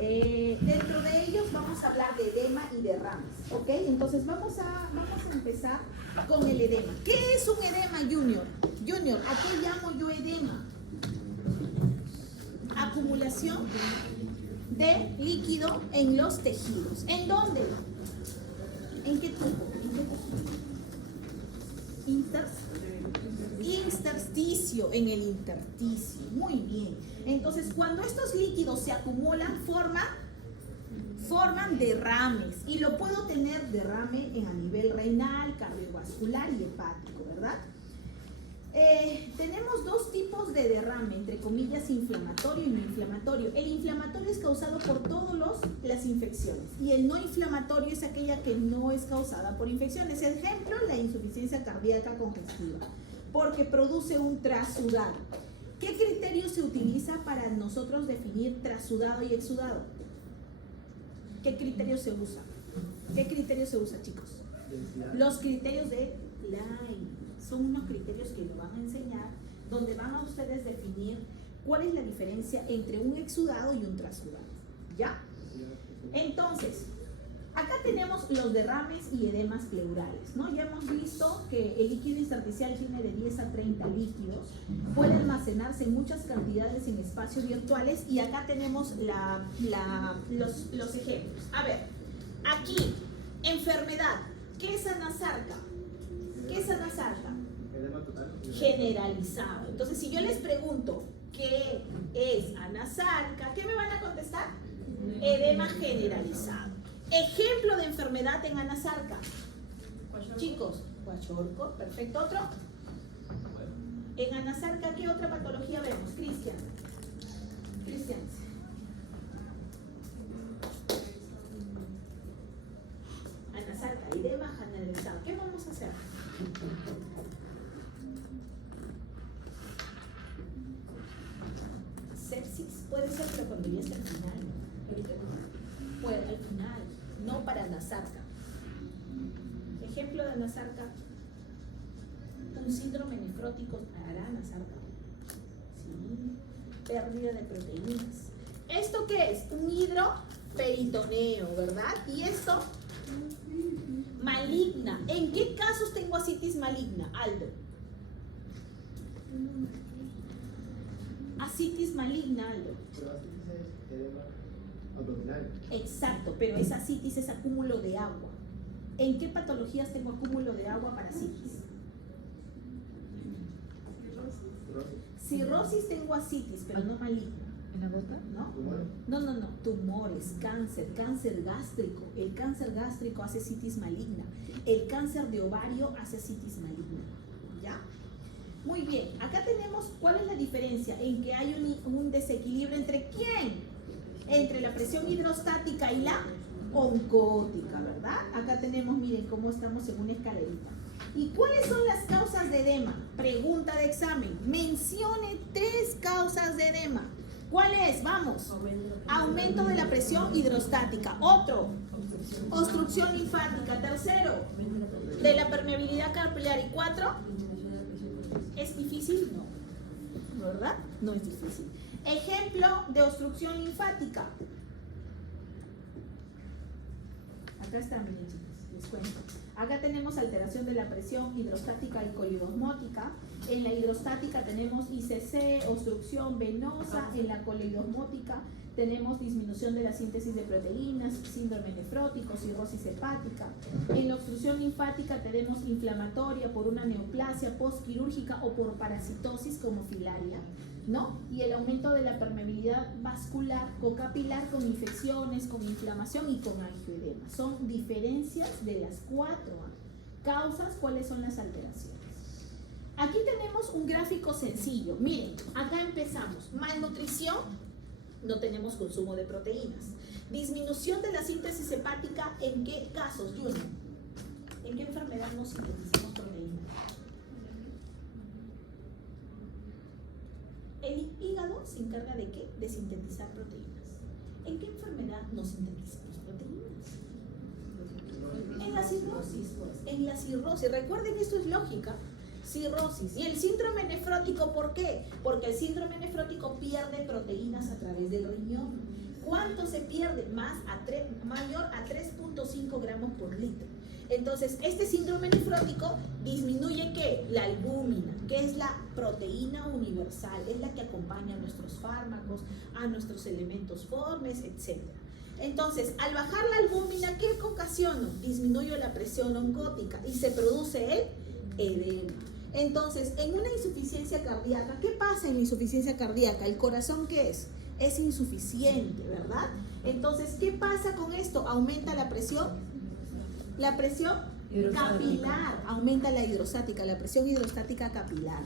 Dentro de ellos vamos a hablar de edema y derrames, ¿ok? Entonces vamos a empezar con el edema. ¿Qué es un edema, Junior? Junior, ¿a qué llamo yo edema? Acumulación de líquido en los tejidos. ¿En dónde? ¿En qué tipo? Intersticio, en el intersticio. Muy bien. Entonces, cuando estos líquidos se acumulan, forman derrames. Y lo puedo tener derrame a nivel renal, cardiovascular y hepático, ¿verdad? Tenemos dos tipos de derrame, entre comillas, inflamatorio y no inflamatorio. El inflamatorio es causado por todas las infecciones y el no inflamatorio es aquella que no es causada por infecciones. Ejemplo, la insuficiencia cardíaca congestiva, porque produce un trasudado. ¿Qué criterio se utiliza para nosotros definir trasudado y exudado? ¿Qué criterio se usa? ¿Qué criterio se usa, chicos? Los criterios de Klein. Son unos criterios que lo van a enseñar, donde van a ustedes definir cuál es la diferencia entre un exudado y un trasudado. ¿Ya? Entonces, acá tenemos los derrames y edemas pleurales, ¿no? Ya hemos visto que el líquido intersticial tiene de 10 a 30 líquidos, puede almacenarse en muchas cantidades en espacios virtuales y acá tenemos los ejemplos. A ver, aquí, enfermedad. ¿Qué es anasarca? ¿Qué es anasarca? Generalizado. Entonces, si yo les pregunto ¿qué es anasarca? ¿Qué me van a contestar? Edema generalizado. Ejemplo de enfermedad en anasarca. Chicos, Kwashiorkor, perfecto. ¿Otro? En anasarca, ¿qué otra patología vemos? Cristian. Anasarca, edema generalizado. ¿Qué vamos a hacer? Sepsis puede ser, pero cuando ya está al final. Puede al final, no para anasarca. Ejemplo de anasarca, un síndrome nefrótico para anasarca. Sí. Pérdida de proteínas. ¿Esto qué es? Un hidroperitoneo, ¿verdad? Y esto, maligna. ¿En qué casos tengo ascitis maligna, Aldo? Ascitis maligna, Aldo. Pero ascitis es edema abdominal. Exacto, pero esa ascitis es acúmulo de agua. ¿En qué patologías tengo acúmulo de agua para ascitis? Cirrosis tengo ascitis, pero no maligna. ¿En la boca? ¿No? No. Tumores, cáncer gástrico. El cáncer gástrico hace citis maligna. El cáncer de ovario hace citis maligna. ¿Ya? Muy bien. Acá tenemos cuál es la diferencia en que hay un desequilibrio entre ¿quién? Entre la presión hidrostática y la oncótica, ¿verdad? Acá tenemos, miren cómo estamos en una escalerita. ¿Y cuáles son las causas de edema? Pregunta de examen. Mencione 3 causas de edema. ¿Cuál es? Vamos. Aumento de la presión hidrostática. Otro. Obstrucción linfática. Tercero. De la permeabilidad capilar. Y 4. ¿Es difícil? No. ¿Verdad? No es difícil. Ejemplo de obstrucción linfática. Acá está, miren chicos, les cuento. Acá tenemos alteración de la presión hidrostática y coleidosmótica. En la hidrostática tenemos ICC, obstrucción venosa. En la coleidosmótica tenemos disminución de la síntesis de proteínas, síndrome nefrótico, cirrosis hepática. En la obstrucción linfática tenemos inflamatoria por una neoplasia postquirúrgica o por parasitosis como filaria, ¿no? Y el aumento de la permeabilidad vascular cocapilar con infecciones, con inflamación y con angioedema. Son diferencias de las 4 causas. ¿Cuáles son las alteraciones? Aquí tenemos un gráfico sencillo. Miren, acá empezamos. Malnutrición, no tenemos consumo de proteínas. Disminución de la síntesis hepática, ¿en qué casos, Junior? ¿En qué enfermedad no sintetizamos proteínas? El hígado se encarga de ¿qué? De sintetizar proteínas. ¿En qué enfermedad no sintetizamos proteínas? En la cirrosis, pues. En la cirrosis. Recuerden que esto es lógica. Cirrosis. ¿Y el síndrome nefrótico por qué? Porque el síndrome nefrótico pierde proteínas a través del riñón. ¿Cuánto se pierde? Mayor a 3.5 gramos por litro. Entonces, este síndrome nefrótico disminuye ¿qué? La albúmina, que es la proteína universal, es la que acompaña a nuestros fármacos, a nuestros elementos formes, etc. Entonces, al bajar la albúmina, ¿qué ocasiona? Disminuye la presión oncótica y se produce el edema. Entonces, en una insuficiencia cardíaca, ¿qué pasa en la insuficiencia cardíaca? ¿El corazón qué es? Es insuficiente, ¿verdad? Entonces, ¿qué pasa con esto? Aumenta la presión capilar, aumenta la hidrostática, la presión hidrostática capilar.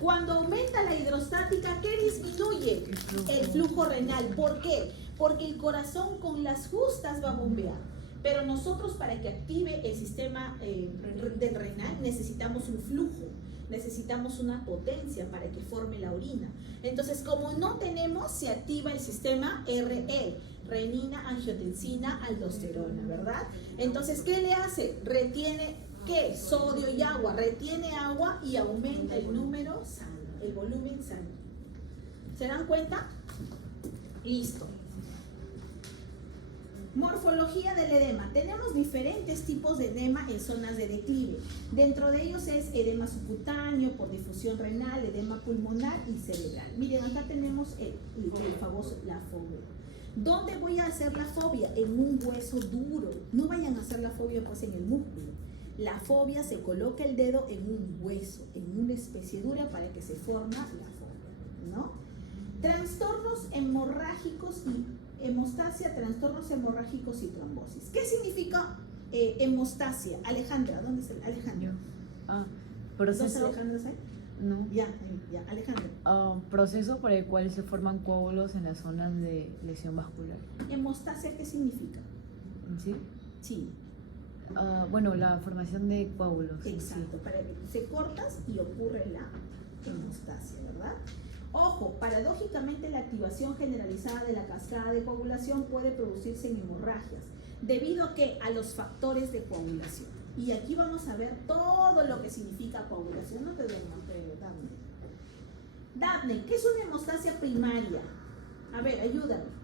Cuando aumenta la hidrostática, ¿qué disminuye? El flujo renal. ¿Por qué? Porque el corazón con las justas va a bombear. Pero nosotros, para que active el sistema del renal, necesitamos un flujo, necesitamos una potencia para que forme la orina. Entonces, como no tenemos, se activa el sistema RE, renina, angiotensina, aldosterona, ¿verdad? Entonces, ¿qué le hace? Retiene, ¿qué? Sodio y agua, retiene agua y aumenta el número sanguíneo, el volumen sanguíneo. ¿Se dan cuenta? Listo. Morfología del edema. Tenemos diferentes tipos de edema en zonas de declive. Dentro de ellos es edema subcutáneo por difusión renal, edema pulmonar y cerebral. Miren, acá tenemos el famoso, la fobia. ¿Dónde voy a hacer la fobia? En un hueso duro. No vayan a hacer la fobia pues en el músculo. La fobia se coloca el dedo en un hueso, en una especie dura para que se forma la fobia, ¿no? Trastornos hemorrágicos y hemostasia, trastornos hemorrágicos y trombosis. ¿Qué significa hemostasia? Alejandra, ¿dónde está Alejandra? Proceso. ¿Dos Alejandras hay? No. Ya, Alejandra. Proceso por el cual se forman coágulos en las zonas de lesión vascular. ¿Hemostasia qué significa? ¿Sí? Sí. Bueno, la formación de coágulos. Exacto, Sí. para que se cortas y ocurre la hemostasia, ¿verdad? Ojo, paradójicamente la activación generalizada de la cascada de coagulación puede producirse en hemorragias, debido a que a los factores de coagulación. Y aquí vamos a ver todo lo que significa coagulación. No te duermas, Daphne. Daphne, ¿qué es una hemostasia primaria? A ver, ayúdame.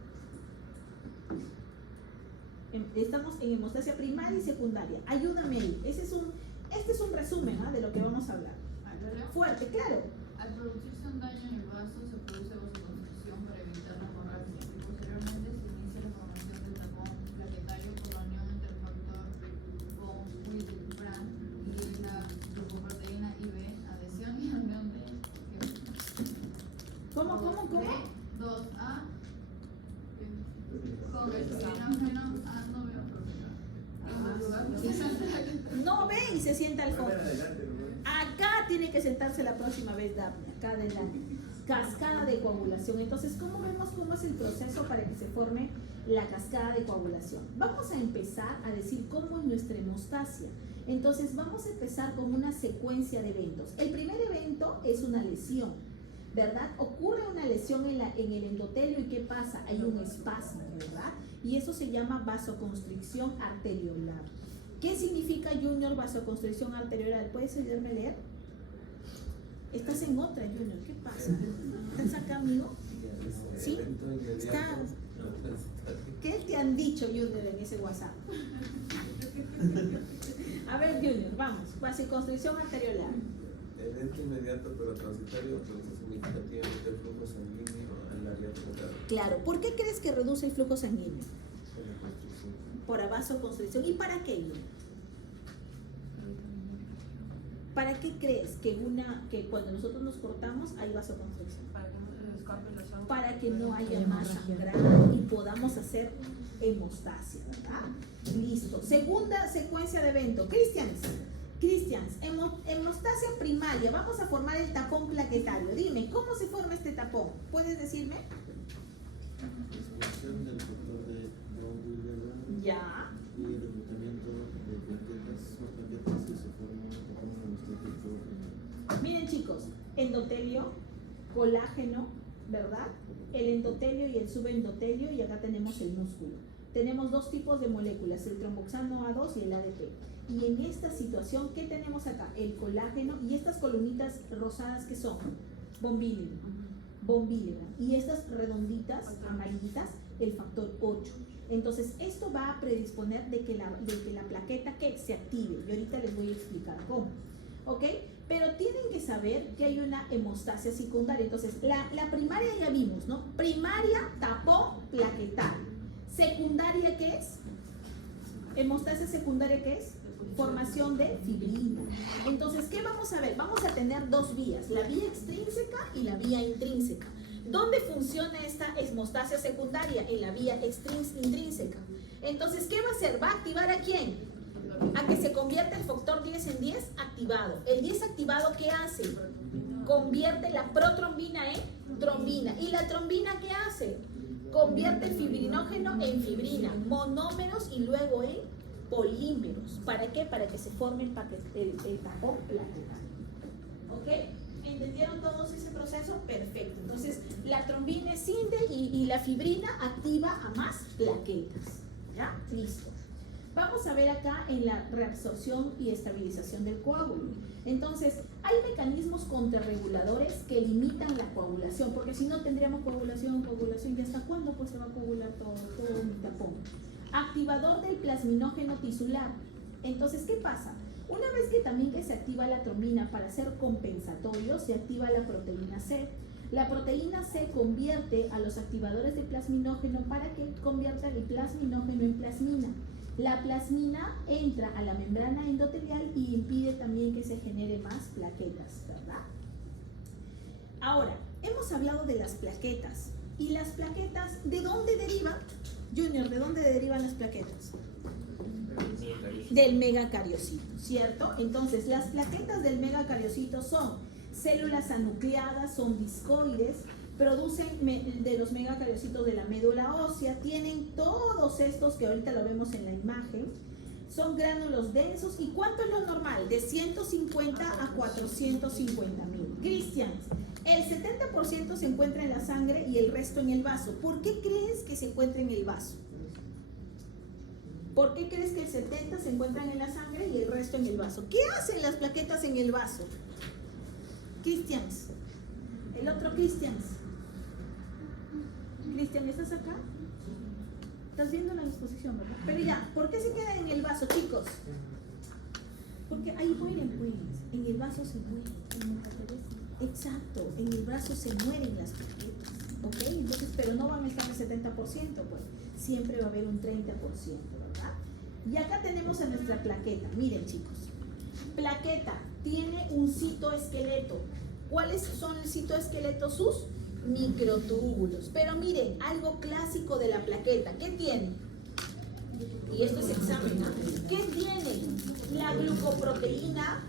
Estamos en hemostasia primaria y secundaria. Ayúdame ahí. Este es un resumen de lo que vamos a hablar. Fuerte, claro. Al producirse un daño en el vaso, se produce vasoconstricción para evitar la hemorragia y posteriormente se inicia la formación del tapón plaquetario por la unión entre el factor con Wildebrandt y la glucoproteína IB, adhesión y unión de ¿Cómo? B2A con estrinógeno. No veo, profesor. No ve y se sienta al fondo. Acá tiene que sentarse la próxima vez, Daphne, acá adelante. Cascada de coagulación. Entonces, ¿cómo vemos cómo es el proceso para que se forme la cascada de coagulación? Vamos a empezar a decir cómo es nuestra hemostasia. Entonces, vamos a empezar con una secuencia de eventos. El primer evento es una lesión, ¿verdad? Ocurre una lesión en el endotelio y ¿qué pasa? Hay un espasmo, ¿verdad? Y eso se llama vasoconstricción arteriolar. ¿Qué significa, Junior, vasoconstricción arteriolar? ¿Puedes ayudarme a leer? Estás en otra, Junior. ¿Qué pasa? ¿Estás acá, amigo? ¿Sí? ¿Qué te han dicho, Junior, en ese WhatsApp? A ver, Junior, vamos. Vasoconstricción arteriolar. Evento inmediato pero transitorio, reduce significativamente el flujo sanguíneo al área total. Claro. ¿Por qué crees que reduce el flujo sanguíneo? Por vasoconstricción. ¿Y para qué, Junior? ¿Para qué crees que cuando nosotros nos cortamos hay vasoconstricción? Para que no haya más sangrado y podamos hacer hemostasia, ¿verdad? Listo. Segunda secuencia de evento. Cristians, hemostasia primaria. Vamos a formar el tapón plaquetario. Dime, ¿cómo se forma este tapón? ¿Puedes decirme? Expulsión del factor de von Willebrand Ya. y reclutamiento de plaquetas y se forma un tapón hemostático. Miren, chicos, endotelio, colágeno, ¿verdad? El endotelio y el subendotelio, y acá tenemos el músculo. Tenemos dos tipos de moléculas, el tromboxano A2 y el ADP. Y en esta situación, ¿qué tenemos acá? El colágeno y estas columnitas rosadas que son von Willebrand. Y estas redonditas, amarillitas, el factor 8. Entonces, esto va a predisponer de que la plaqueta que se active. Y ahorita les voy a explicar cómo. ¿Ok? Pero tienen que saber que hay una hemostasia secundaria. Entonces, la primaria ya vimos, ¿no? Primaria, tapón, plaquetal. Secundaria, ¿qué es? Hemostasia secundaria, ¿qué es? Formación de fibrina. Entonces, ¿qué vamos a ver? Vamos a tener dos vías, la vía extrínseca y la vía intrínseca. ¿Dónde funciona esta hemostasia secundaria? En la vía intrínseca. Entonces, ¿qué va a hacer? ¿Va a activar a quién? A que se convierta el factor 10 en 10 activado. El 10 activado, ¿qué hace? Convierte la protrombina en trombina. ¿Y la trombina qué hace? Convierte el fibrinógeno en fibrina, monómeros y luego en polímeros. ¿Para qué? Para que se forme el tapón plaquetal. ¿Ok? ¿Entendieron todos ese proceso? Perfecto. Entonces, la trombina escinde y la fibrina activa a más plaquetas. ¿Ya? Listo. Vamos a ver acá en la reabsorción y estabilización del coágulo. Entonces, hay mecanismos contrarreguladores que limitan la coagulación, porque si no tendríamos coagulación, ¿y hasta cuándo pues se va a coagular todo mi tapón? Activador del plasminógeno tisular. Entonces, ¿qué pasa? Una vez que también que se activa la trombina para ser compensatorio, se activa la proteína C. La proteína C convierte a los activadores de plasminógeno para que convierta el plasminógeno en plasmina. La plasmina entra a la membrana endotelial y impide también que se genere más plaquetas, ¿verdad? Ahora, hemos hablado de las plaquetas. ¿Y las plaquetas de dónde derivan? Junior, ¿de dónde derivan las plaquetas? Del megacariocito, ¿cierto? Entonces, las plaquetas del megacariocito son células anucleadas, son discoides, producen de los megacariocitos de la médula ósea, tienen todos estos que ahorita lo vemos en la imagen, son gránulos densos. ¿Y cuánto es lo normal? De 150 a 450.000. Cristian, el 70% se encuentra en la sangre y el resto en el vaso. ¿Por qué crees que se encuentra en el vaso? ¿Por qué crees que el 70% se encuentran en la sangre y el resto en el vaso? ¿Qué hacen las plaquetas en el vaso? Cristians, el otro Cristians. Cristian, ¿estás acá? Estás viendo la disposición, ¿verdad? Pero ya, ¿por qué se quedan en el vaso, chicos? Porque ahí mueren, pues. En el vaso se mueren. Exacto, en el vaso se mueren las plaquetas. ¿Ok? Entonces, pero no van a estar el 70%, pues. Siempre va a haber un 30%, ¿verdad? Y acá tenemos a nuestra plaqueta. Miren, chicos. Plaqueta tiene un citoesqueleto. ¿Cuáles son el citoesqueleto? Sus microtúbulos. Pero miren, algo clásico de la plaqueta. ¿Qué tiene? Y esto es examen, ¿no? ¿Qué tiene? La glucoproteína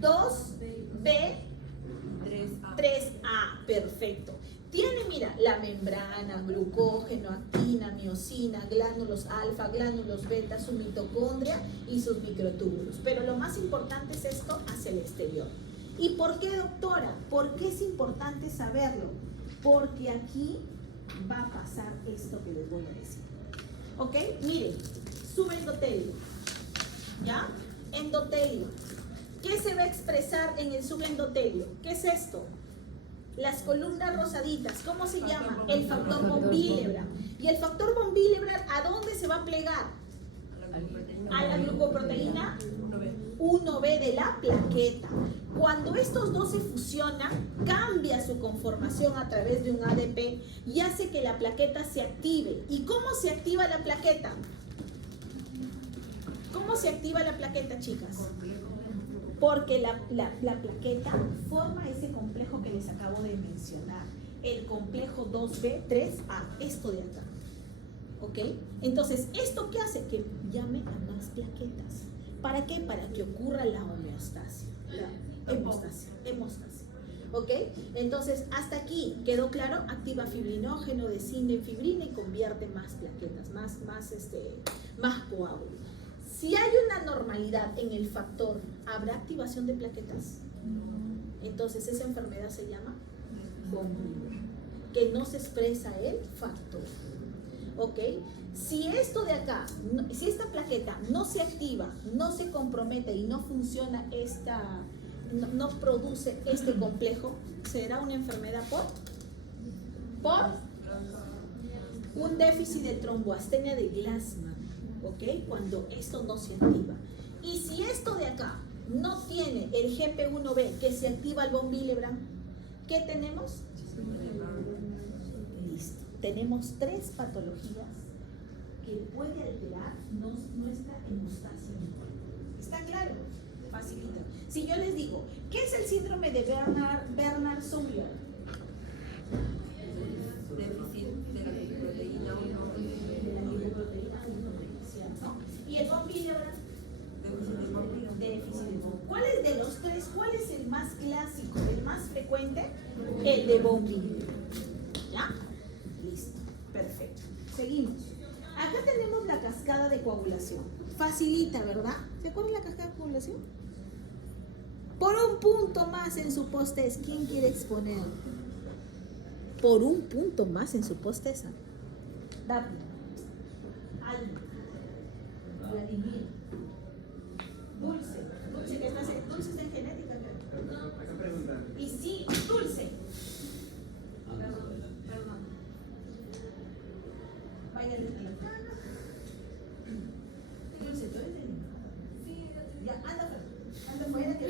2B3A. Perfecto. Tiene, mira, la membrana, glucógeno, actina, miosina, glándulos alfa, glándulos beta, su mitocondria y sus microtúbulos. Pero lo más importante es esto hacia el exterior. ¿Y por qué, doctora? ¿Por qué es importante saberlo? Porque aquí va a pasar esto que les voy a decir. ¿Ok? Miren, subendotelio. ¿Ya? Endotelio. ¿Qué se va a expresar en el subendotelio? ¿Qué es esto? Las columnas rosaditas. ¿Cómo se llama? El factor von Willebrand. ¿Y el factor von Willebrand a dónde se va a plegar? A la glucoproteína 1B de la plaqueta. Cuando estos dos se fusionan, cambia su conformación a través de un ADP y hace que la plaqueta se active. ¿Y cómo se activa la plaqueta? ¿Cómo se activa la plaqueta, chicas? Porque la plaqueta forma ese complejo que les acabo de mencionar, el complejo 2B3A, esto de acá. ¿Ok? Entonces, ¿esto qué hace? Que llame a más plaquetas. ¿Para qué? Para que ocurra la homeostasia. La hemostasia. ¿Ok? Entonces, hasta aquí, ¿quedó claro? Activa fibrinógeno, desciende en fibrina y convierte más plaquetas, más coágulo. Si hay una normalidad en el factor, ¿habrá activación de plaquetas? Entonces esa enfermedad se llama von Willebrand, que no se expresa el factor. ¿Ok? Si esto de acá, si esta plaqueta no se activa, no se compromete y no funciona no produce este complejo, ¿será una enfermedad por un déficit de tromboastenia de Glassman, ¿ok? Cuando esto no se activa. Y si esto de acá no tiene el GP1B que se activa el von Willebrand, ¿qué tenemos? Listo. Tenemos 3 patologías que puede alterar nuestra hemostasia. ¿Está claro? Facilita. Si yo les digo, ¿qué es el síndrome de Bernard-Soulier? Déficit de la proteína 1. De la lipoproteína 1, ¿cierto? ¿Y el von Willebrand? Déficit de von. ¿Cuál es de los 3? ¿Cuál es el más clásico, el más frecuente? El de von Willebrand. ¿Ya? Listo. Perfecto. Seguimos. Acá tenemos la cascada de coagulación. Facilita, ¿verdad? ¿Se acuerdan la cascada de coagulación? Por un punto más en su post-test, ¿quién quiere exponer? Por un punto más en su post-test. Daphne, Alma, Vladimir, Dulce, que Dulce está en genética, creo. Y sí, Dulce. Perdón. Vaya a la cara. Dulce, ¿tú eres de Lima? Sí, ya, anda fuera que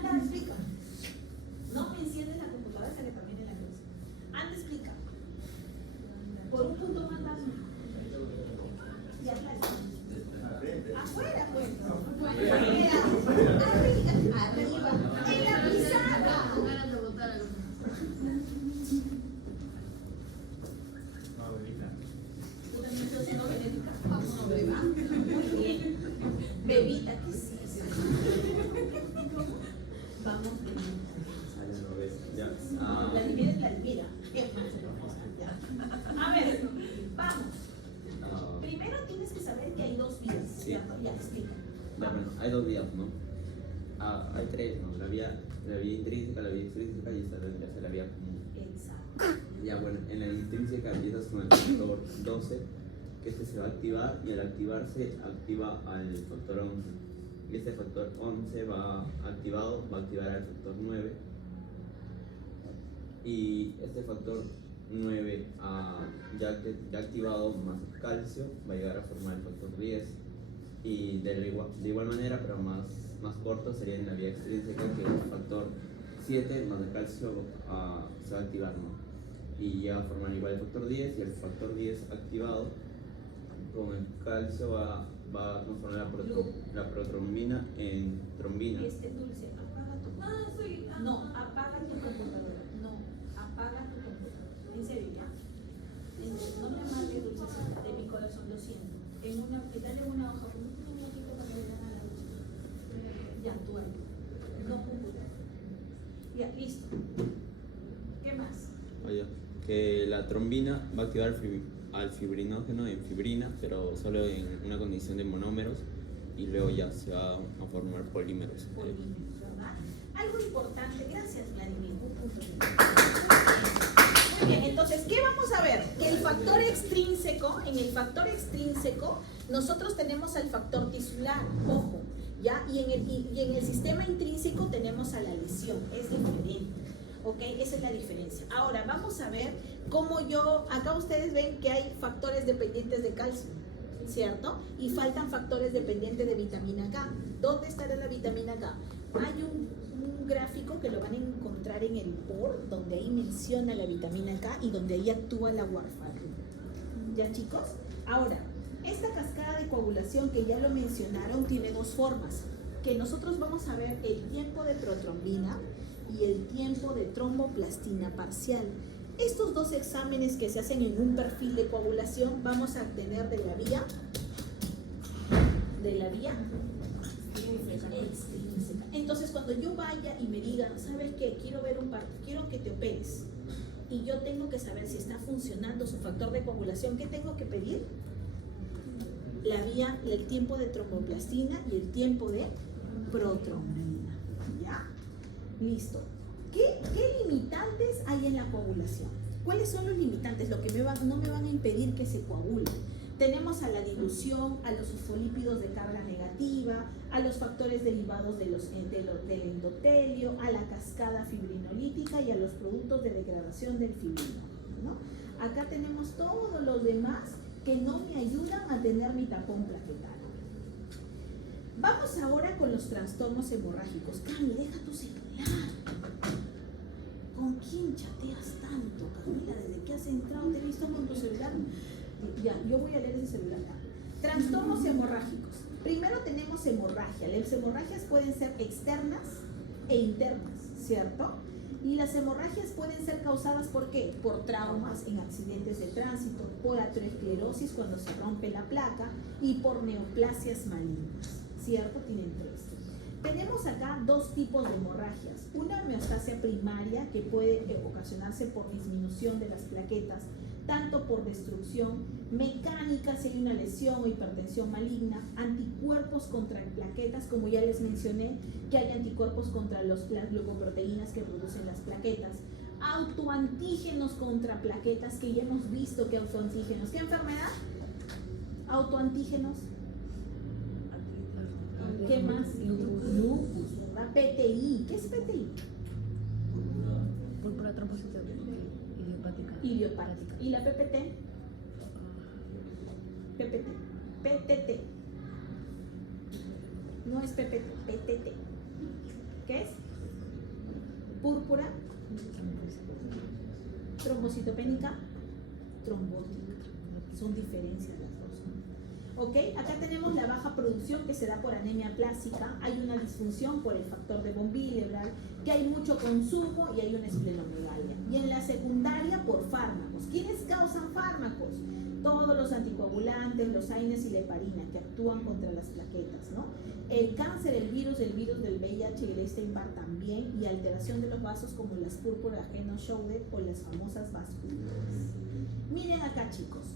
anda, explica. No me enciendes la computadora hasta que termine la clase. Anda, explica. Por un punto más bajo. Ya, claro. Afuera, pues. Arriba. En la pizarra. Con ganas de botar a los ¿Tú también estás haciendo genética? No, beba. Muy bien. Bebita, que sí. Vamos, Vladimir es Vladimira. A ver, vamos. Primero tienes que saber que hay 2 vías, ¿cierto? Ya, explica. Ya, bueno, hay 2 vías, ¿no? Hay 3, ¿no? La vía intrínseca, la vía extrínseca y esta vendría a ser la vía común. Exacto. Ya, bueno, en la intrínseca empiezas con el factor 12, que este se va a activar y al activarse activa al factor 11. Y este factor 11 va a activar al factor 9. Y este factor 9 ya activado más el calcio va a llegar a formar el factor 10. Y de igual manera, pero más corto, sería en la vía extrínseca, que el factor 7 más el calcio se va a activar, ¿no? Y ya va a formar igual el factor 10, y el factor 10 activado con el calcio va a transformar la protrombina en trombina. Dulce, apaga tu... No, apaga tu computadora. No, apaga tu computadora. En serio, ya. No me amargues, Dulcecita, de mi corazón, lo siento. Dale una hoja, un poquito para que vean a la luz. Ya, tú ahí. No computadora. Ya, listo. ¿Qué más? Oye, que la trombina va a activar al fibrinógeno en fibrina, pero solo en una condición de monómeros, y luego ya se va a formar polímeros. Polímeros, ¿verdad? Algo importante, gracias Vladimir, un punto. Muy bien, entonces, ¿qué vamos a ver? Que el factor extrínseco, en el factor extrínseco, nosotros tenemos al factor tisular, ojo, ¿ya? Y en el sistema intrínseco tenemos a la lesión, es diferente. ¿Ok? Esa es la diferencia. Ahora, vamos a ver cómo acá ustedes ven que hay factores dependientes de calcio, ¿cierto? Y faltan factores dependientes de vitamina K. ¿Dónde estará la vitamina K? Hay un gráfico que lo van a encontrar en el POR, donde ahí menciona la vitamina K y donde ahí actúa la warfarin. ¿Ya, chicos? Ahora, esta cascada de coagulación que ya lo mencionaron tiene 2 formas, que nosotros vamos a ver el tiempo de protrombina y el tiempo de tromboplastina parcial. Estos 2 exámenes que se hacen en un perfil de coagulación vamos a obtener de la vía extrínseca. Entonces, cuando yo vaya y me digan, ¿sabes qué? Quiero que te operes, y yo tengo que saber si está funcionando su factor de coagulación, ¿qué tengo que pedir? El tiempo de tromboplastina y el tiempo de protrombina. ¿Ya? Listo. ¿Qué limitantes hay en la coagulación? ¿Cuáles son los limitantes? Lo que no me van a impedir que se coagule. Tenemos a la dilución, a los fosfolípidos de carga negativa, a los factores derivados del endotelio, a la cascada fibrinolítica y a los productos de degradación del fibrino. ¿no? Acá tenemos todos los demás que no me ayudan a tener mi tapón plaquetario. Vamos ahora con los trastornos hemorrágicos. Cami, deja tu celular. ¿Con quién chateas tanto, Camila? Desde que has entrado te he visto con tu celular. Ya, yo voy a leer ese celular. Trastornos hemorrágicos. Primero tenemos hemorragia. Las hemorragias pueden ser externas e internas, ¿cierto? Y las hemorragias pueden ser causadas ¿por qué? Por traumas en accidentes de tránsito, por aterosclerosis cuando se rompe la placa y por neoplasias malignas, ¿cierto? Tienen tres. Tenemos acá dos tipos de hemorragias. Una homeostasia primaria que puede ocasionarse por disminución de las plaquetas, tanto por destrucción mecánica, si hay una lesión o hipertensión maligna, anticuerpos contra plaquetas, como ya les mencioné, que hay anticuerpos contra las glucoproteínas que producen las plaquetas, autoantígenos contra plaquetas, que ya hemos visto que autoantígenos. ¿Qué enfermedad? Autoantígenos. ¿Qué más? Lupus, ¿verdad? PTI. ¿Qué es PTI? Púrpura trombocitopenia idiopática. Idiopática. ¿Y la PPT? PPT. PTT. No es PPT, PTT. ¿Qué es? Púrpura trombocitopénica trombótica. Son diferencias las dos. ¿Ok? Acá tenemos la baja producción que se da por anemia plástica. Hay una disfunción por el factor de von Willebrand, que hay mucho consumo y hay una esplenomegalia. Y en la secundaria por fármacos. ¿Quiénes causan fármacos? Todos los anticoagulantes, los AINES y la heparina que actúan contra las plaquetas, ¿no? El cáncer, el virus del VIH y el Epstein-Barr también, y alteración de los vasos como las púrpuras Heno-Schaudet o las famosas vasculitis. Miren acá, chicos,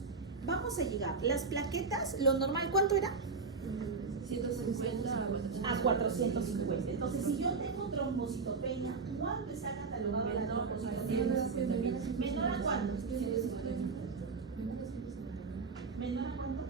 vamos a llegar. Las plaquetas, lo normal, ¿cuánto era? 150 A 450. Entonces, si yo tengo trombocitopenia, ¿cuánto está catalogado la trombocitopenia? ¿Menor a cuánto? ¿Menor a cuánto?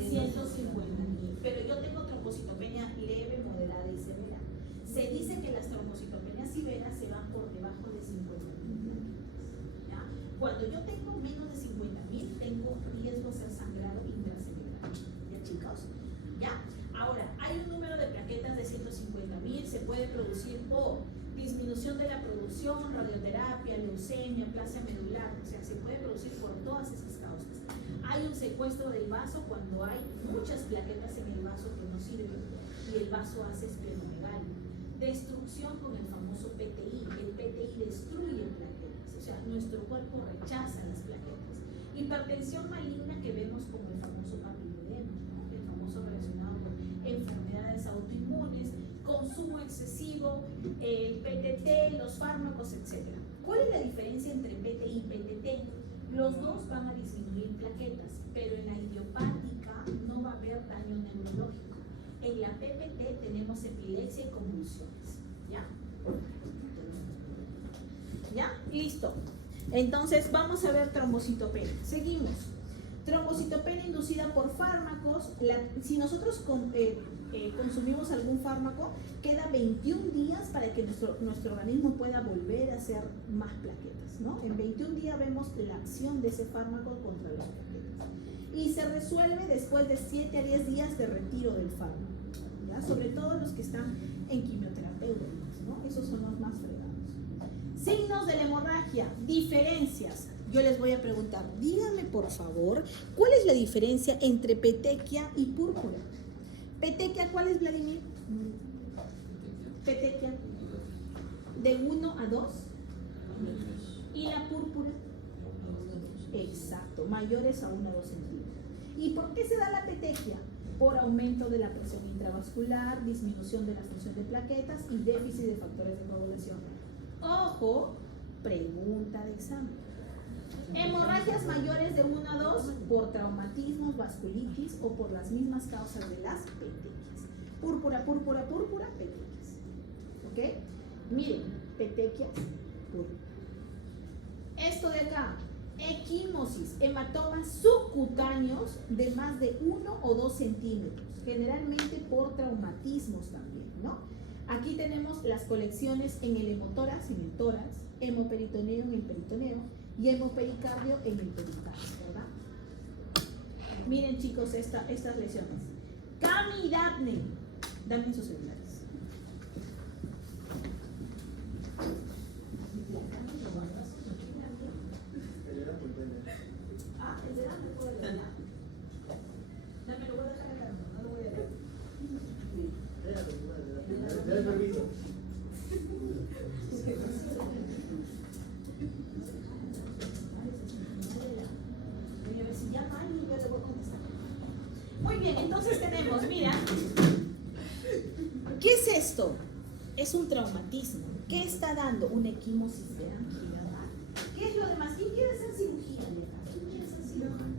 150.000. Pero yo tengo trombocitopenia leve, moderada y severa. Se dice que las trombocitopenias severas se van por debajo de 50.000. ¿Ya? Cuando yo tengo menos de 50.000, tengo riesgo de ser sangrado intracerebral. ¿Ya, chicos? ¿Ya? Ahora, hay un número de plaquetas de 150.000, se puede producir por disminución de la producción, radioterapia, leucemia, aplasia medular, o sea, se puede producir por todas esas causas. Hay un secuestro del vaso cuando hay muchas plaquetas en el vaso que no sirven y el vaso hace esplenomegalia. Destrucción con el famoso PTI. El PTI destruye plaquetas, o sea, nuestro cuerpo rechaza las plaquetas. Hipertensión maligna que vemos como el famoso papilodema, ¿no? El famoso relacionado con enfermedades autoinmunes, consumo excesivo, el PTT, los fármacos, etc. ¿Cuál es la diferencia entre PTI y PTT? Los dos van a disminuir plaquetas, pero en la idiopática no va a haber daño neurológico. En la PPT tenemos epilepsia y convulsiones. ¿Ya? ¿Ya? Listo. Entonces vamos a ver trombocitopenia. Seguimos. Trombocitopenia inducida por fármacos. Si nosotros consumimos algún fármaco, queda 21 días para que nuestro organismo pueda volver a hacer más plaquetas, ¿no? En 21 días vemos la acción de ese fármaco contra las plaquetas. Y se resuelve después de 7 a 10 días de retiro del fármaco, ¿ya? Sobre todo los que están en quimioterapéuticos, ¿no? Esos son los más fregados. Signos de la hemorragia, diferencias. Yo les voy a preguntar, díganme por favor, ¿cuál es la diferencia entre petequia y púrpura? Petequia, ¿cuál es, Vladimir? Petequia. ¿De 1 a 2? ¿Y la púrpura? Exacto, mayores a 1 a 2 centímetros. ¿Y por qué se da la petequia? Por aumento de la presión intravascular, disminución de la función de plaquetas y déficit de factores de coagulación. Ojo, pregunta de examen. Hemorragias mayores de 1 a 2 por traumatismos, vasculitis o por las mismas causas de las petequias. Púrpura, púrpura, púrpura, petequias. ¿Ok? Miren, petequias, púrpura. Esto de acá, equimosis, hematomas subcutáneos de más de 1 o 2 centímetros, generalmente por traumatismos también, ¿no? Aquí tenemos las colecciones en el hemotórax, en el tórax, hemoperitoneo en el peritoneo, y hemopericardio en el pericardio, ¿verdad? Miren chicos estas lesiones. Cami y Daphne, dame sus celulares. Ah, el de Daphne puede leer. Dame, lo voy a dejar acá, no lo voy a leer. Dale permiso. Voy a ver si llama alguien y yo le voy a contestar. Muy bien, entonces tenemos, mira, ¿qué es esto? Es un traumatismo. ¿Qué está dando? Una equimosis de angina, ¿verdad? ¿Qué es lo demás? ¿Quién quiere hacer cirugía de acá? ¿Quién quiere ser cirujana?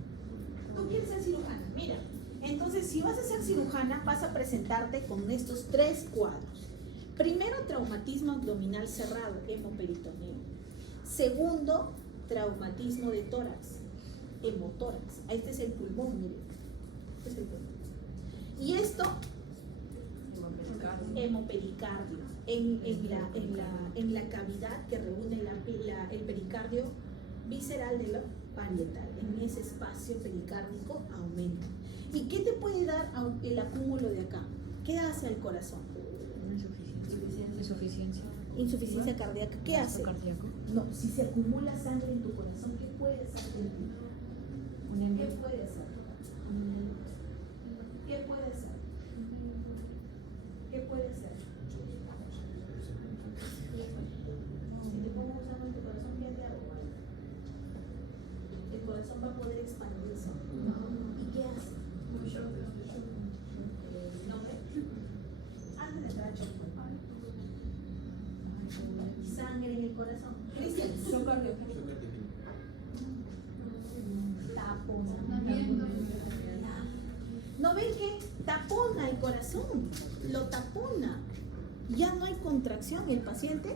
¿Tú quieres ser cirujana? Mira, entonces si vas a ser cirujana vas a presentarte con estos 3 cuadros. Primero, traumatismo abdominal cerrado, hemoperitoneo. Segundo, traumatismo de tórax, hemotórax. Este es el pulmón, miren. Este es el pulmón. Y esto, hemopericardio. En la cavidad que reúne el pericardio visceral de lo parietal. En ese espacio pericárdico aumenta. ¿Y qué te puede dar el acúmulo de acá? ¿Qué hace al corazón? Insuficiencia cardíaca. ¿Qué hace? Cardíaco. No, si se acumula sangre en tu corazón, ¿qué puede hacer? ¿Qué puede hacer? ¿Qué puede hacer? ¿Qué puede hacer? Si te pongo usando en tu corazón, ¿qué te hago? El corazón va a poder expandirse. ¿Y qué hace? ¿Nombre? Antes de entrar, sangre en el corazón. Cristian, tapona. ¿No ven que tapona el corazón? Lo tapona. Ya no hay contracción. El paciente,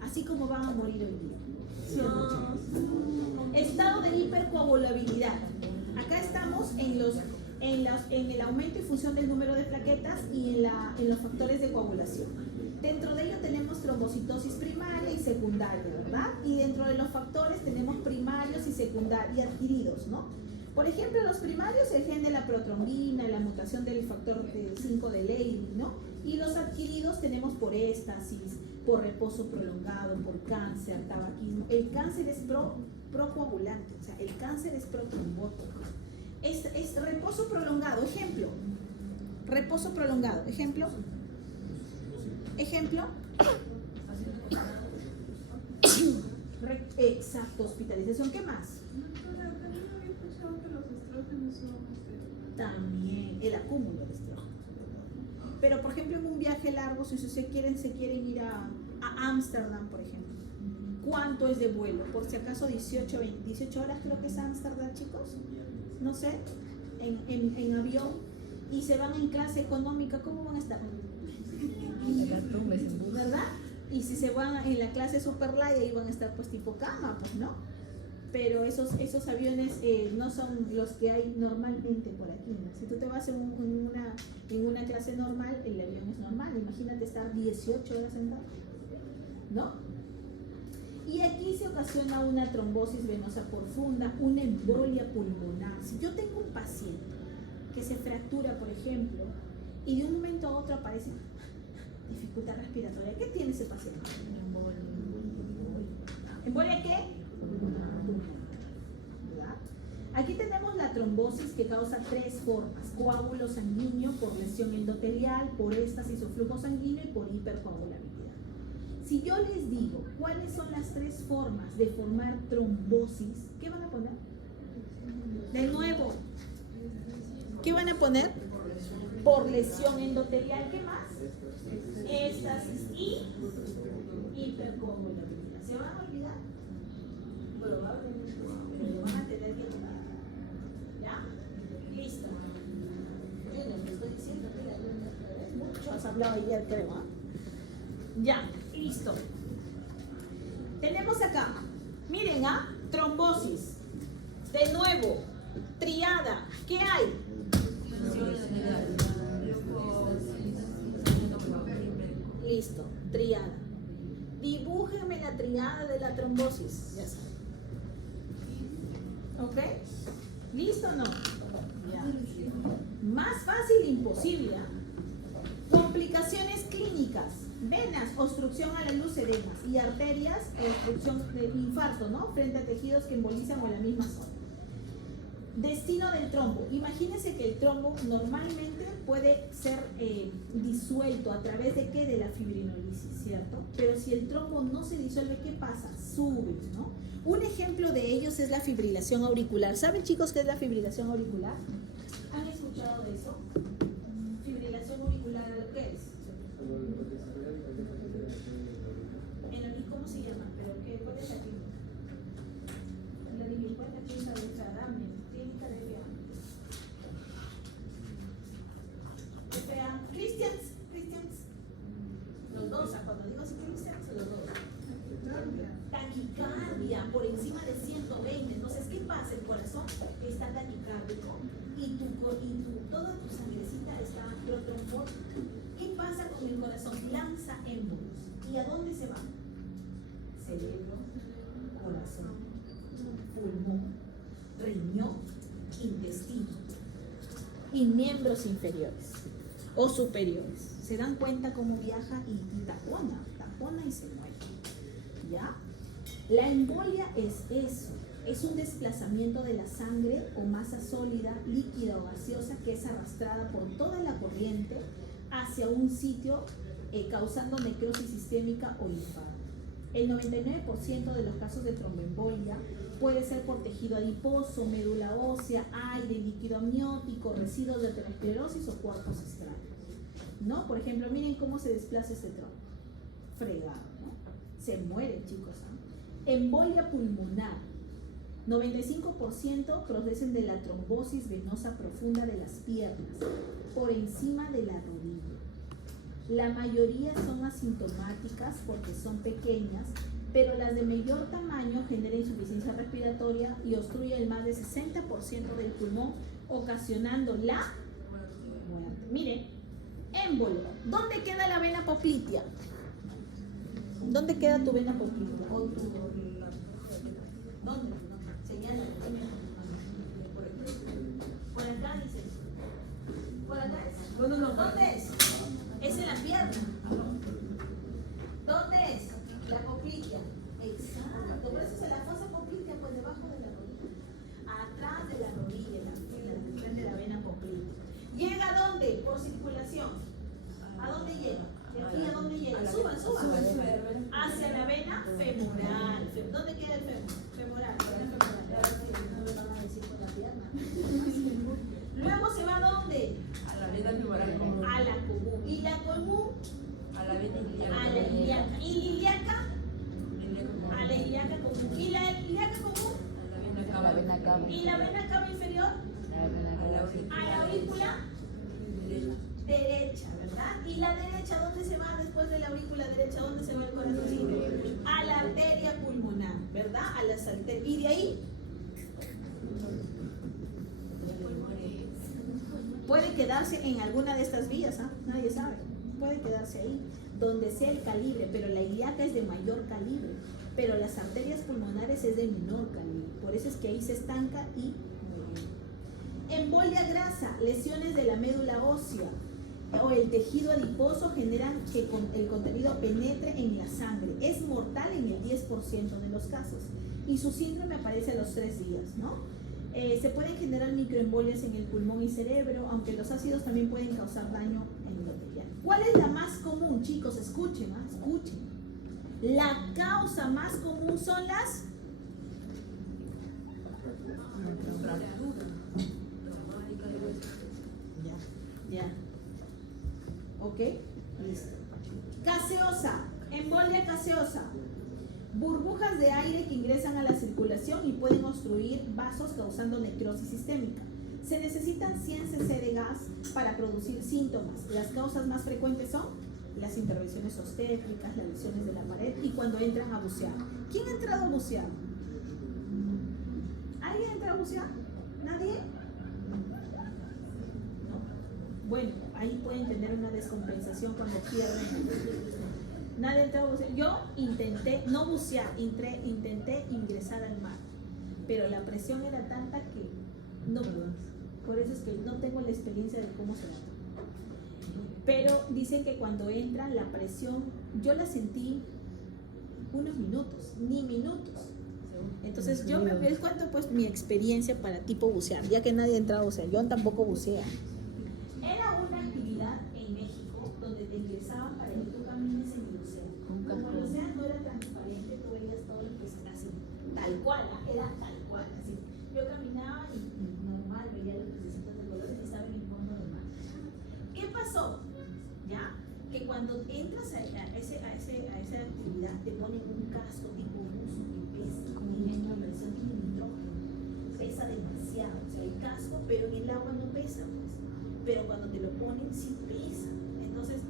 así como van a morir hoy día. ¿Sí o no? Estado de hipercoagulabilidad. Acá estamos en el aumento y función del número de plaquetas y en los factores de coagulación. Dentro de ello tenemos trombocitosis primaria y secundaria, ¿verdad? Y dentro de los factores tenemos primarios y secundarios y adquiridos, ¿no? Por ejemplo, los primarios, el gen de la protrombina, la mutación del factor 5 de Leydig, ¿no? Y los adquiridos tenemos por éstasis, por reposo prolongado, por cáncer, tabaquismo. El cáncer es procoagulante, o sea, el cáncer es protrombótico. Es reposo prolongado, ejemplo. Reposo prolongado, ejemplo. Ejemplo. Exacto, hospitalización. ¿Qué más? También el acúmulo de estrógenos. Pero por ejemplo en un viaje largo, si se quieren ir a Ámsterdam, por ejemplo, ¿cuánto es de vuelo? Por si acaso 18 horas creo que es Ámsterdam, chicos. No sé, en avión, y se van en clase económica, ¿cómo van a estar? ¿Verdad? Y si se van en la clase super light, ahí van a estar pues tipo cama, pues, ¿no? Pero esos aviones no son los que hay normalmente por aquí, ¿no? Si tú te vas en una clase normal, el avión es normal. Imagínate estar 18 horas sentado, ¿no? Y aquí se ocasiona una trombosis venosa profunda, una embolia pulmonar. Si yo tengo un paciente que se fractura, por ejemplo, y de un momento a otro aparece dificultad respiratoria, ¿qué tiene ese paciente? ¿Embolia qué? ¿Verdad? Aquí tenemos la trombosis que causa 3 formas: coágulo sanguíneo por lesión endotelial, por éstasis o flujo sanguíneo y por hipercoagulabilidad. Si yo les digo cuáles son las 3 formas de formar trombosis, ¿qué van a poner? De nuevo, ¿qué van a poner? Por lesión endotelial, ¿qué más? Éstasis y hipercoagulabilidad. ¿Se van a olvidar? Probablemente, pero lo van a tener que olvidar. ¿Ya? Listo. Yo no te estoy diciendo que mucho has hablado ayer, creo. Ya, listo. Tenemos acá, miren, trombosis. De nuevo, triada. ¿Qué hay? Listo, triada. Dibújenme la triada de la trombosis. Ya saben. ¿Ok? ¿Listo o no? Ya. Más fácil imposible. Complicaciones clínicas. Venas, obstrucción a la luz, edemas. Y arterias, obstrucción del infarto, ¿no? Frente a tejidos que embolizan o en la misma zona. Destino del trombo. Imagínense que el trombo normalmente puede ser disuelto a través de ¿qué? De la fibrinolisis, ¿cierto? Pero si el trombo no se disuelve, ¿qué pasa? Sube, ¿no? Un ejemplo de ellos es la fibrilación auricular. ¿Saben, chicos, qué es la fibrilación auricular? ¿Han escuchado de eso? Fibrilación auricular, ¿qué es? ¿Cómo se llama? ¿Pero qué? ¿Cuál es la clínica? La clínica de Fradame, clínica de FEA. Christians. Los dos, cuando digo Christians, los dos. Taquicardia por encima de 120. Entonces, ¿qué pasa? El corazón está taquicárdico y toda tu sangrecita está protrombótica. ¿Qué pasa con el corazón? Lanza émbolos. ¿Y a dónde se va? Cerebro, corazón, pulmón, riñón, intestino y miembros inferiores o superiores. ¿Se dan cuenta cómo viaja y tapona y se mueve? ¿Ya? La embolia es eso, es un desplazamiento de la sangre o masa sólida, líquida o gaseosa que es arrastrada por toda la corriente hacia un sitio causando necrosis sistémica o infarto. El 99% de los casos de tromboembolia puede ser por tejido adiposo, médula ósea, aire, líquido amniótico, residuos de aterosclerosis o cuerpos extraños, ¿no? Por ejemplo, miren cómo se desplaza este trombo. Fregado, ¿no? Se muere, chicos, ¿no? Embolia pulmonar. 95% proceden de la trombosis venosa profunda de las piernas, por encima de la rodilla. La mayoría son asintomáticas porque son pequeñas, pero las de mayor tamaño generan insuficiencia respiratoria y obstruyen más del 60% del pulmón, ocasionando la muerte. Miren, émbolo. ¿Dónde queda la vena poplitea? ¿Dónde queda tu vena poplitea? ¿Dónde? Señala. Por acá dice. ¿Por acá es? ¿Dónde es? Es en la pierna. ¿Dónde es? La poplitea. Exacto. Por eso es la fosa poplitea, pues debajo de la rodilla. Atrás de la rodilla, detrás de la vena poplitea. ¿Llega a dónde? Por circulación. ¿A dónde llega? ¿De aquí a dónde llega? Suba. Hacia la vena femoral. ¿Dónde queda el femoral? No me van a decir con la pierna. Luego se va a dónde? A la vena femoral común. A la común. ¿Y la común? A la vena ilíaca. A la ilíaca. ¿Y ilíaca? A la ilíaca común. ¿Y la ilíaca común? A la vena cava. ¿Y la vena cava inferior? A la aurícula derecha, ¿verdad? ¿Y la derecha dónde se va después de la aurícula derecha? ¿Dónde se va el corazón? A la arteria pulmonar, ¿verdad? A las arterias. ¿Y de ahí? Puede quedarse en alguna de estas vías, ¿ah? Nadie sabe. Puede quedarse ahí, donde sea el calibre, pero la ilíaca es de mayor calibre, pero las arterias pulmonares es de menor calibre. Por eso es que ahí se estanca y muere. Embolia grasa, lesiones de la médula ósea o el tejido adiposo generan que el contenido penetre en la sangre. Es mortal en el 10% de los casos y su síndrome aparece a los 3 días, ¿no? Se pueden generar microembolias en el pulmón y cerebro, aunque los ácidos también pueden causar daño endotelial. ¿Cuál es la más común, chicos? Escuchen, escuchen. La causa más común son las Ya. ¿Ok? Listo. Gaseosa. Embolia gaseosa. Burbujas de aire que ingresan a la circulación y pueden obstruir vasos causando necrosis sistémica. Se necesitan 100 cc de gas para producir síntomas. Las causas más frecuentes son las intervenciones obstétricas, las lesiones de la pared y cuando entran a bucear. ¿Quién ha entrado a bucear? ¿Alguien entra a bucear? ¿Nadie? No. Bueno, ahí pueden tener una descompensación cuando pierden. Nadie entró a bucear. Yo intenté, no bucear, intenté ingresar al mar, pero la presión era tanta que no, por eso es que no tengo la experiencia de cómo se da. Pero dicen que cuando entran la presión, yo la sentí unos minutos, ni minutos. Entonces yo les cuento pues mi experiencia para tipo bucear, ya que nadie ha entrado a bucear, yo tampoco bucea. Era una actividad en México donde te ingresaban para que tú camines en el océano. Como el océano no era transparente, tú veías todo lo que se así, tal cual, era tal cual, así. Yo caminaba y normal veía los pececitos de colores y estaba en el fondo del mar. ¿Qué pasó? ¿Ya? Que cuando entras a esa actividad te ponen un casco tipo buzo que pesa, tiene presión, tiene nitrógeno, pesa demasiado, o sea, el casco, pero en el agua no pesa, pues. Pero cuando te lo ponen sí pesa. Entonces,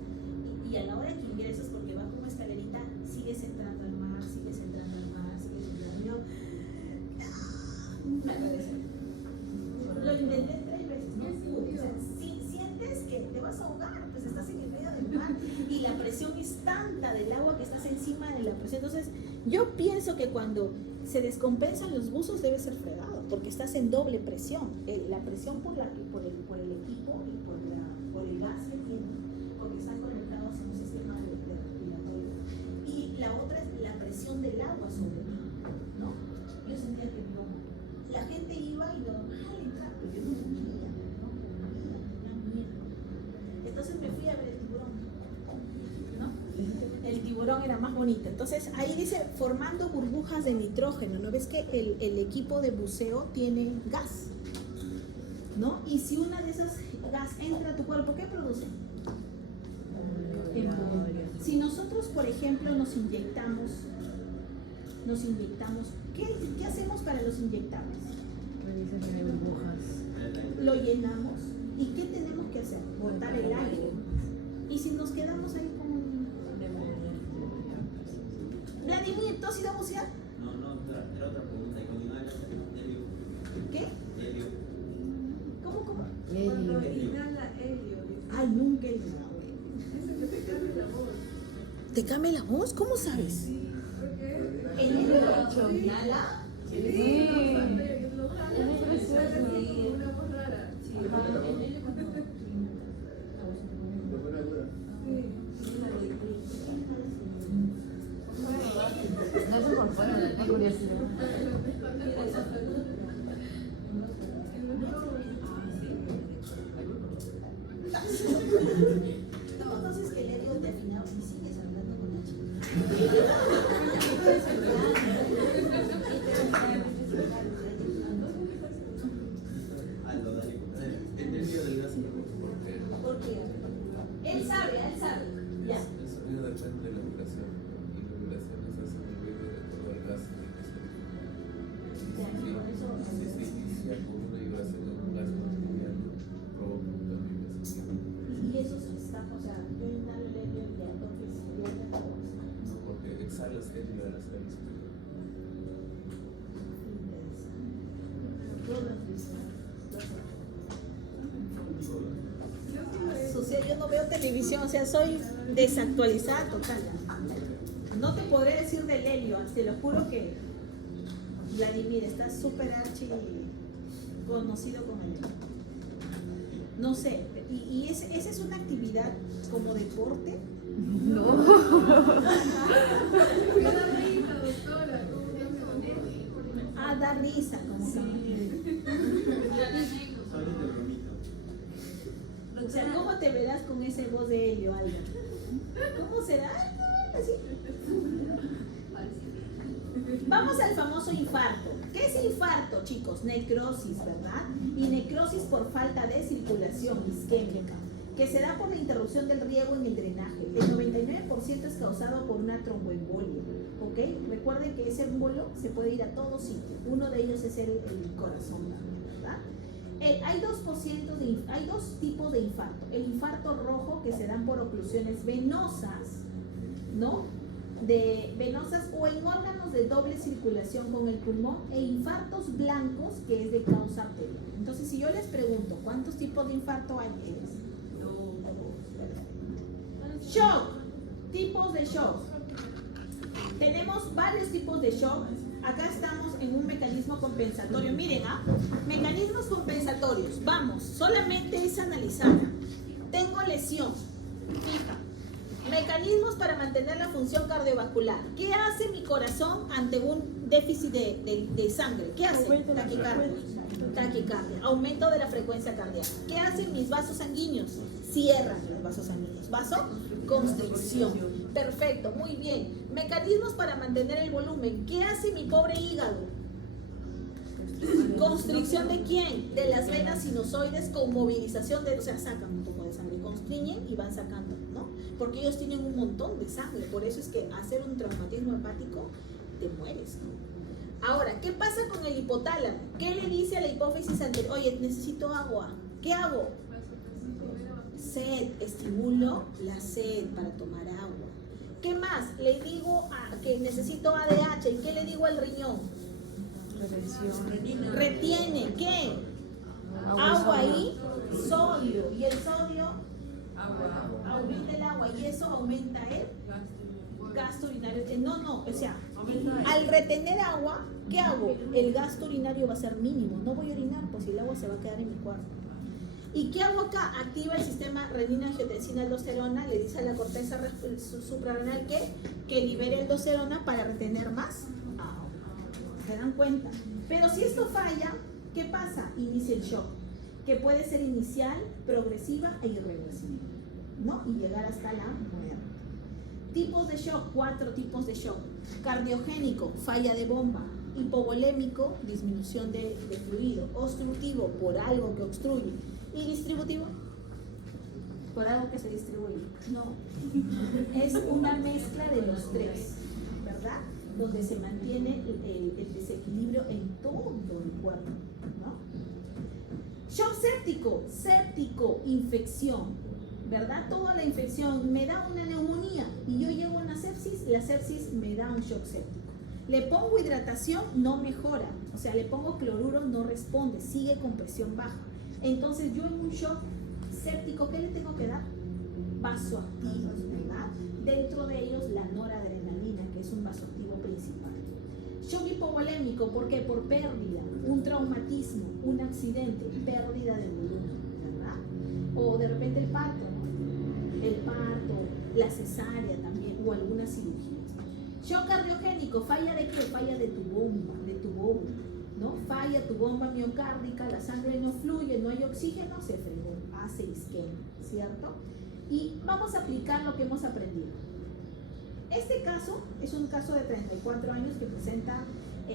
y a la hora que ingresas, porque va como escalerita, sigues entrando al mar, sigues entrando al mar, sigues entrando. Me agradece. Lo intenté 3 veces, no pude. O sea, si sientes que te vas a ahogar, pues estás en el medio del mar y la presión es tanta del agua que estás encima de la presión. Entonces, yo pienso que cuando se descompensan los buzos debe ser fregado, porque estás en doble presión. La presión por el equipo y por el gas que tienen, porque están conectados en un sistema de respiratorio. Y la otra es la presión del agua sobre mí, ¿no? Yo sentía que no. La gente iba y normal entrar, pero yo no podía, tenía miedo. Entonces me fui a ver el tiburón, ¿no? El tiburón era más bonito. Entonces ahí dice formando burbujas de nitrógeno, ¿no ves que el equipo de buceo tiene gas? ¿No? Y si una de esas gas entra a tu cuerpo, ¿qué produce? Si nosotros, por ejemplo, nos inyectamos, ¿qué hacemos para los inyectables? Revisan que hay burbujas. Lo llenamos. ¿Y qué tenemos que hacer? Botar el aire. Y si nos quedamos ahí con... Vladimir, ¿tú has ido a bucear? No, era otra pregunta. ¿Y con helio? ¿Qué? Helio. ¿Cómo? Helio. Inhala helio. Ay, nunca he ido. Eso que te cambia la voz. ¿Te cambia la voz? ¿Cómo sabes? Sí, porque ¿El helio inhala? sí, lo jalas y sale así como una voz rara. Fue una duda. No es por fuera, es por curiosidad. No, entonces que le digo terminado y sigues hablando con la chica. Aldo, dale. El nervio del gas porque ¿Por qué? Él sabe. Ya. el sonido depende de la vibración y las vibraciones hacen el ruido de todo el gas que si se inicia con una vibración en un gas más liviano, provoca un cambio de vibración. Y eso está, o sea, yo inhalo el helio y ya toques y ya te acabó. No, porque exhalas helio al hacer el sonido. O sea, yo no veo televisión, o sea, soy desactualizada total. No te podré decir del helio, te lo juro que Vladimir está súper archi conocido con el helio. No sé, y esa es una actividad como deporte. No. Ah, da risa, como O sea, ¿cómo te verás con esa voz de helio, Alba? ¿Cómo será? Así. Vamos al famoso infarto. ¿Qué es infarto, chicos? Necrosis, ¿verdad? Y necrosis por falta de circulación isquémica, que se da por la interrupción del riego en el drenaje. El 99% es causado por una tromboembolia, ¿ok? Recuerden que ese émbolo se puede ir a todos sitios. Uno de ellos es el corazón, ¿verdad? Hay dos tipos de infarto. El infarto rojo, que se dan por oclusiones venosas, ¿no? Venosas o en órganos de doble circulación con el pulmón, e infartos blancos, que es de causa arterial. Entonces, si yo les pregunto, ¿cuántos tipos de infarto hay? Shock. Tipos de shock. Tenemos varios tipos de shock. Acá estamos en un mecanismo compensatorio. Miren, mecanismos compensatorios. Vamos, solamente es analizar. Tengo lesión. Fija. Mecanismos para mantener la función cardiovascular. ¿Qué hace mi corazón ante un déficit de sangre? ¿Qué hace? Taquicardia. Taquicardia. Aumento de la frecuencia cardíaca. ¿Qué hacen mis vasos sanguíneos? Cierran los vasos sanguíneos. Vasoconstricción. Perfecto, muy bien. Mecanismos para mantener el volumen. ¿Qué hace mi pobre hígado? ¿Constricción de quién? De las venas sinusoides con movilización de, o sea, sacan un poco de sangre, constriñen y van sacando, ¿no? Porque ellos tienen un montón de sangre, por eso es que hacer un traumatismo hepático te mueres, ¿no? Ahora, ¿qué pasa con el hipotálamo? ¿Qué le dice a la hipófisis anterior? Oye, necesito agua. ¿Qué hago? Sed, estimulo la sed para tomar agua. ¿Qué más? Le digo que necesito ADH. ¿Y qué le digo al riñón? Retención. Retiene, ¿qué? Agua y sodio. Y el sodio aumenta el agua y eso aumenta el gasto urinario. No, o sea, al retener agua, ¿qué hago? El gasto urinario va a ser mínimo. No voy a orinar, pues el agua se va a quedar en mi cuerpo. ¿Y qué hago acá? Activa el sistema renina-angiotensina-aldosterona, le dice a la corteza suprarrenal que libere aldosterona para retener más agua. ¿Se dan cuenta? Pero si esto falla, ¿qué pasa? Inicia el shock, que puede ser inicial, progresiva e irreversible, ¿no? Y llegar hasta la muerte. Tipos de shock, 4 tipos de shock. Cardiogénico, falla de bomba. Hipovolémico, disminución de fluido. Obstructivo, por algo que obstruye. Y distributivo, por algo que se distribuye. No, es una mezcla de los tres, ¿verdad? Donde se mantiene el desequilibrio en todo el cuerpo, ¿no? Shock séptico, infección, ¿verdad? Toda la infección me da una neumonía y yo llego a una sepsis, la sepsis me da un shock séptico. Le pongo hidratación, no mejora, o sea, le pongo cloruro, no responde, sigue con presión baja. Entonces yo en un shock séptico, ¿qué le tengo que dar? Vasoactivos, ¿verdad? Dentro de ellos la noradrenalina, que es un vasoactivo principal. Shock hipovolémico, ¿por qué? Por pérdida, un traumatismo, un accidente, pérdida de volumen, ¿verdad? O de repente el parto, ¿no? El parto, la cesárea también, o alguna cirugía. Shock cardiogénico, falla de qué? Falla de tu bomba, ¿no? Falla tu bomba miocárdica, la sangre no fluye, no hay oxígeno, se fregó, hace isquemia, ¿cierto? Y vamos a aplicar lo que hemos aprendido. Este caso es un caso de 34 años que presenta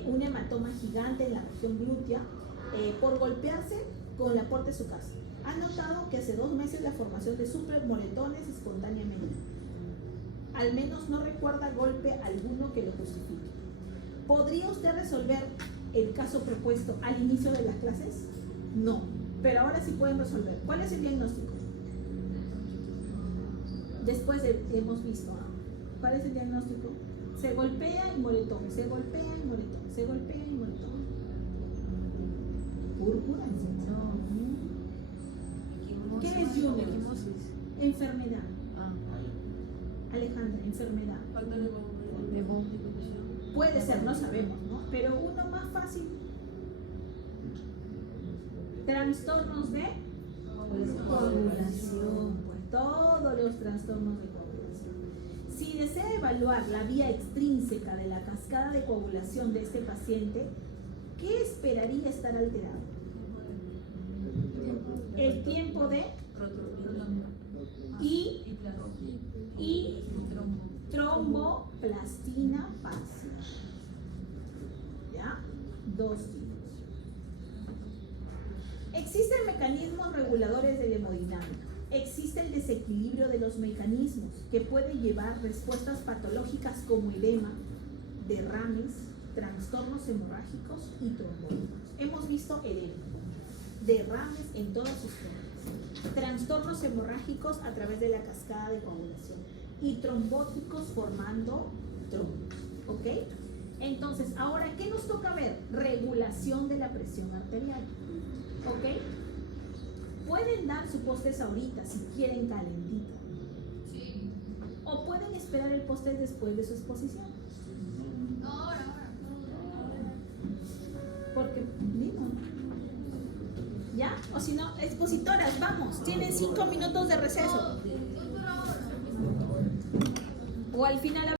un hematoma gigante en la región glútea por golpearse con la puerta de su casa. Ha notado que hace 2 meses la formación de moretones espontáneamente. Al menos no recuerda golpe alguno que lo justifique. ¿Podría usted resolver el caso propuesto al inicio de las clases? No, pero ahora sí pueden resolver. ¿Cuál es el diagnóstico? Después hemos visto, ¿cuál es el diagnóstico? Se golpea y moretón, se golpea y moretón, se golpea y moretón. Púrpura, no. ¿Qué es Junior? Enfermedad. Alejandra, enfermedad. Puede ser, no sabemos, ¿no? Pero uno más fácil. Trastornos de coagulación, pues todos los trastornos de coagulación. Si desea evaluar la vía extrínseca de la cascada de coagulación de este paciente, ¿qué esperaría estar alterado? El tiempo de y tromboplastina parcial. ¿Ya? 2 tipos. Existen mecanismos reguladores de la hemodinámica. Existe el desequilibrio de los mecanismos que puede llevar respuestas patológicas como edema, derrames, trastornos hemorrágicos y trombóticos. Hemos visto edema, derrames en todas sus formas, trastornos hemorrágicos a través de la cascada de coagulación y trombóticos formando trombos, ¿ok? Entonces, ahora, ¿qué nos toca ver? Regulación de la presión arterial, ¿ok? Pueden dar su postes ahorita si quieren calentito. Sí. O pueden esperar el postre después de su exposición. Ahora. Porque, digo, ¿ya? O si no, expositoras, vamos, tienen 5 minutos de receso. Doctora, ahora. O al final